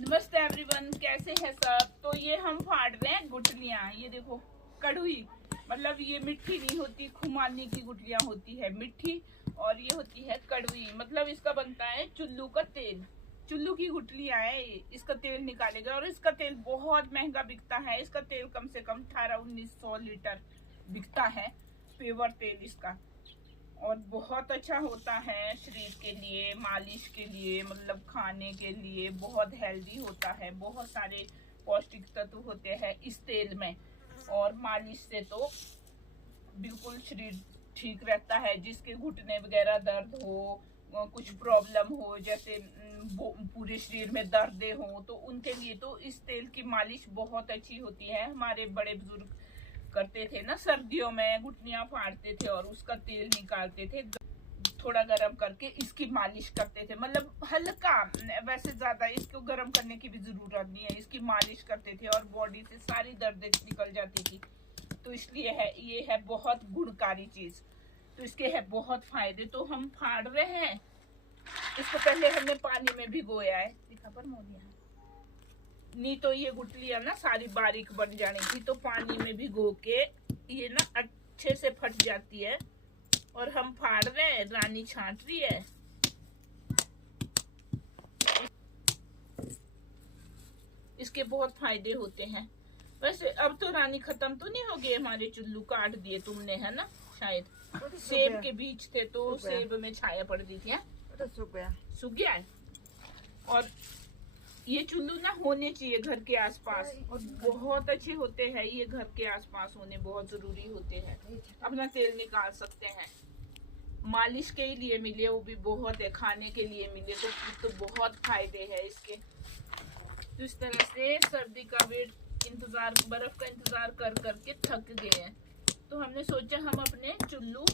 नमस्ते एवरीवन, कैसे हैं सब। तो ये हम फाड़ रहे हैं गुठलियां। ये देखो कड़ुई, मतलब ये मिट्टी नहीं होती, खुमानी की गुठलियां होती है मिट्टी, और ये होती है कड़ुई। मतलब इसका बनता है चुल्लू का तेल। चुल्लू की गुठलियां है, इसका तेल निकालेगा और इसका तेल बहुत महंगा बिकता है। इसका तेल कम से कम 1800-1900 लीटर बिकता है, पेवर तेल इसका। और बहुत अच्छा होता है शरीर के लिए, मालिश के लिए, मतलब खाने के लिए बहुत हेल्दी होता है। बहुत सारे पौष्टिक तत्व होते हैं इस तेल में, और मालिश से तो बिल्कुल शरीर ठीक रहता है। जिसके घुटने वगैरह दर्द हो, कुछ प्रॉब्लम हो, जैसे पूरे शरीर में दर्दें हो, तो उनके लिए तो इस तेल की मालिश बहुत अच्छी होती है। हमारे बड़े बुजुर्ग करते थे ना, सर्दियों में घुटनियां फाड़ते थे और उसका तेल निकालते थे, थोड़ा गरम करके इसकी मालिश करते थे। मतलब हल्का, वैसे ज्यादा इसको गरम करने की भी जरूरत नहीं है, इसकी मालिश करते थे और बॉडी से सारी दर्द निकल जाती थी। तो इसलिए है, ये है बहुत गुणकारी चीज, तो इसके है बहुत फायदे। तो हम फाड़ रहे हैं इसको। पहले हमने पानी में भिगोया है, दिखा पर मोदिया, नहीं तो ये गुठलियां ना सारी बारीक बन जानी थी। तो पानी में भिगो के ये ना अच्छे से फट जाती है, और हम फाड़ रहे हैं, रानी छांट रही है। इसके बहुत फायदे होते हैं। वैसे अब तो रानी खत्म तो नहीं हो गए, हमारे चुल्लू काट दिए तुमने, है ना? शायद सेब के बीज थे तो सेब में छाया पड़ गई थी। सूख गया है। और ये चुल्लू ना होने चाहिए घर के आसपास, और बहुत अच्छे होते हैं ये। घर के आसपास होने बहुत जरूरी होते हैं। अपना तेल निकाल सकते हैं। मालिश के लिए मिले वो भी बहुत है, खाने के लिए मिले तो बहुत फायदे हैं इसके। तो इस तरह से सर्दी का वेट इंतजार, बर्फ का इंतजार कर करके थक गए हैं, तो हमने सोचा हम अपने चुल्लू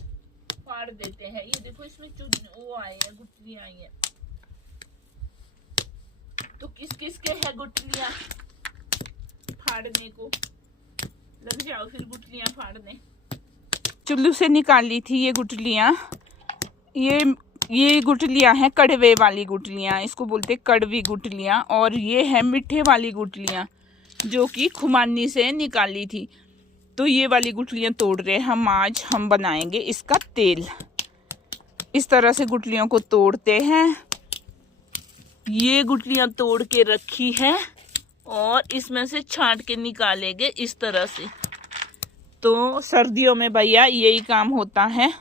फाड़ देते हैं। ये देखो इसमें वो आई है, गुठलियां आई है। तो किस किस के है गुठलियां फाड़ने को, लग जाओ फिर गुठलियां फाड़ने। चुल्लू से निकाली थी ये गुठलियां। ये गुठलियां हैं कड़वे वाली गुठलियां, इसको बोलते कड़वी गुठलियां। और ये है मीठे वाली गुठलियां जो कि खुमानी से निकाली थी। तो ये वाली गुठलियां तोड़ रहे हम आज, हम बनाएंगे इसका तेल। इस तरह से गुठलियों को तोड़ते हैं। ये गुठलियां तोड़ के रखी है और इसमें से छांट के निकालेंगे इस तरह से। तो सर्दियों में भैया यही काम होता है।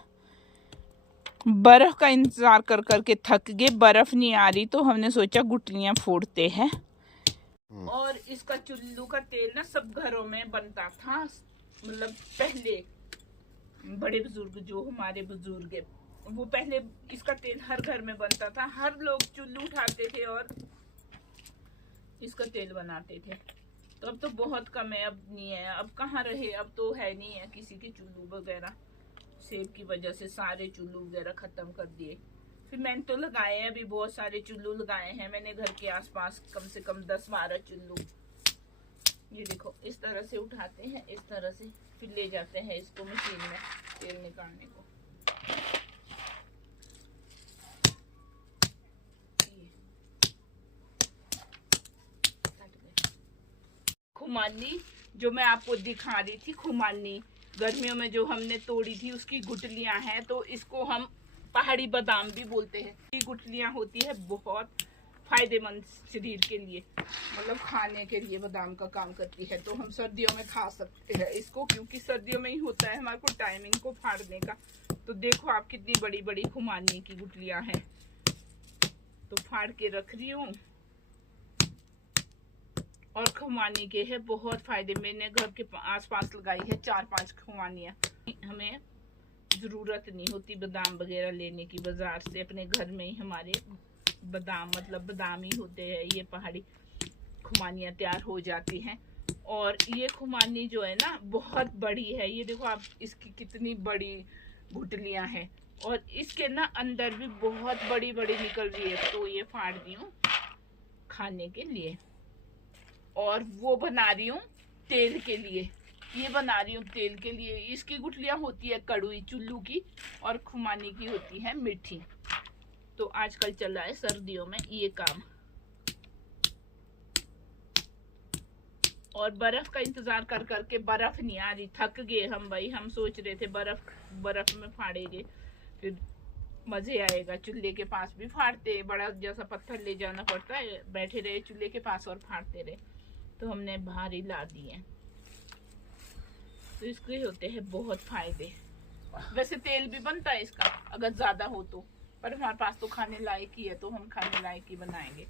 बर्फ का इंतजार कर करके थक गए, बर्फ नहीं आ रही, तो हमने सोचा गुठलियां फोड़ते हैं। और इसका चुल्लू का तेल ना सब घरों में बनता था, मतलब पहले बड़े बुजुर्ग, जो हमारे बुजुर्ग है, वो पहले इसका तेल हर घर में बनता था। हर लोग चुल्लू उठाते थे और इसका तेल बनाते थे। तो अब तो बहुत कम है, अब नहीं है। अब कहाँ रहे, अब तो है नहीं है किसी के चुल्लू वगैरह। सेब की वजह से सारे चुल्लू वगैरह खत्म कर दिए। फिर मैंने तो लगाए हैं, अभी बहुत सारे चुल्लू लगाए हैं मैंने घर के आसपास, कम से कम 10-12 चुल्लू। ये देखो इस तरह से उठाते हैं, इस तरह से, फिर ले जाते हैं इसको मशीन में तेल निकालने को। खुमानी जो मैं आपको दिखा रही थी, खुमानी गर्मियों में जो हमने तोड़ी थी उसकी गुठलियां हैं। तो इसको हम पहाड़ी बादाम भी बोलते हैं। ये गुठलियां होती है बहुत फायदेमंद शरीर के लिए, मतलब खाने के लिए बादाम का काम करती है। तो हम सर्दियों में खा सकते हैं इसको, क्योंकि सर्दियों में ही होता है हमारे को टाइमिंग को फाड़ने का। तो देखो आप कितनी बड़ी बड़ी खुमानी की गुठलियां हैं। तो फाड़ के रख रही हूँ। और खुमानी के है बहुत फायदे। मैंने घर के आसपास लगाई है 4-5 खुमानियाँ। हमें जरूरत नहीं होती बादाम वगैरह लेने की बाजार से, अपने घर में ही हमारे बादाम, मतलब बादाम ही होते हैं। ये पहाड़ी खुमानियाँ तैयार हो जाती हैं। और ये खुमानी जो है ना बहुत बड़ी है, ये देखो आप, इसकी कितनी बड़ी गुठलियाँ हैं, और इसके ना अंदर भी बहुत बड़ी बड़ी निकल रही है। तो ये फाड़ दी हूँ खाने के लिए, और वो बना रही हूँ तेल के लिए। ये बना रही हूँ तेल के लिए। इसकी गुठलियां होती है कड़ुई चुल्लू की, और खुमानी की होती है मीठी। तो आजकल चल रहा है सर्दियों में ये काम। और बर्फ का इंतजार कर करके बर्फ नहीं आ रही, थक गए हम भाई। हम सोच रहे थे बर्फ में फाड़ेंगे, फिर मजे आएगा। चूल्हे के पास भी फाड़ते, बड़ा जैसा पत्थर ले जाना पड़ता है, बैठे रहे चूल्हे के पास और फाड़ते रहे, तो हमने बाहर ही ला दिए। तो इसके होते हैं बहुत फायदे। वैसे तेल भी बनता है इसका अगर ज्यादा हो तो, पर हमारे पास तो खाने लायक ही है, तो हम खाने लायक ही बनाएंगे।